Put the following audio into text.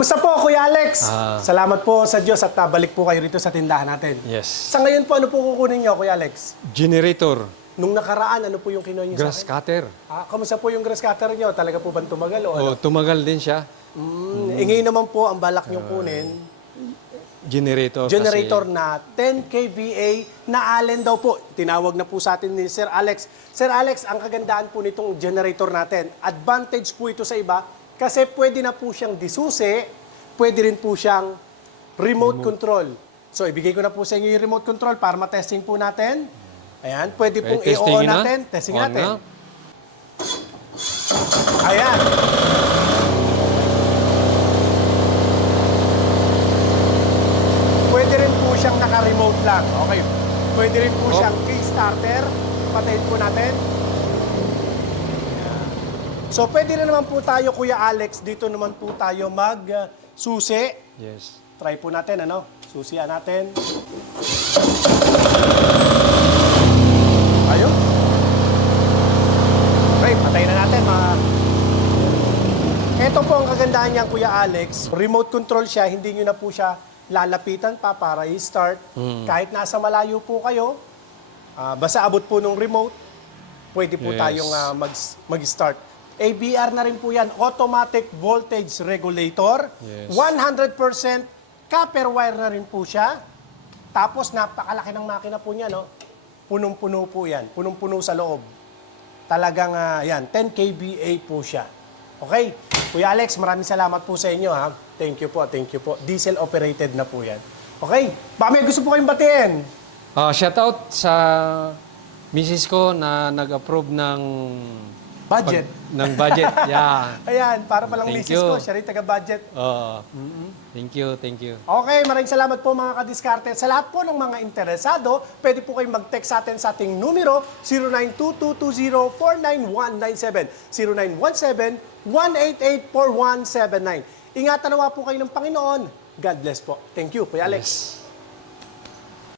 Kumusta po, Kuya Alex? Ah. Salamat po sa Diyos at balik po kayo rito sa tindahan natin. Yes. Sa ngayon po, ano po kukunin niyo, Kuya Alex? Generator. Nung nakaraan, ano po yung kinuha niyo Grass sa akin? cutter. Kamusta po yung grass cutter niyo? Talaga po ba tumagal o ano? Tumagal din siya. Ngayon naman po, ang balak niyo kunin, Generator. generator na 10 kVA na Allen daw po. Tinawag na po sa atin ni Sir Alex. Sir Alex, ang kagandaan po nitong generator natin, advantage po ito sa iba kasi pwede na po siyang disusi, pwede rin po siyang remote control. So, ibigay ko na po sa inyo yung remote control para matesting po natin. Ayan, pwede pong i-on natin. Testing natin. Ayan. Pwede rin po siyang naka-remote lang. Okay. Pwede rin po siyang kickstarter. Patayin po natin. So, pwede rin naman po tayo, Kuya Alex, dito naman po tayo mag-susi. Yes. Try po natin, ano? Susian natin. Ayun. Okay, patayin na natin, Ito po ang kagandahan niyan, Kuya Alex. Remote control siya, hindi nyo na po siya lalapitan pa para i-start. Kahit nasa malayo po kayo, basta abot po ng remote, pwede po Yes. tayong mag-start. ABR na rin po yan, automatic voltage regulator. Yes. 100% copper wire na rin po siya. Tapos napakalaki ng makina po niya, no? Punong-puno po yan, punong-puno sa loob. Talagang, yan, 10 kVA po siya. Okay? Kuya Alex, maraming salamat po sa inyo, ha? Thank you po, thank you po. Diesel operated na po yan. Okay? Baka may gusto po kayong batiin. Shout out sa misis ko na nag-approve ng Budget. ng budget. Yeah. Ayan, para palang Thank misis you. ko, siya rin taga-budget. Thank you, thank you. Okay, maraming salamat po mga kadiskarte. Sa lahat po ng mga interesado, pwede po kayong mag-text sa atin sa ating numero 0922204997, 0917-188-4179. Ingatan nawa po kayo ng Panginoon. God bless po. Thank you, Kuya Alex. Yes.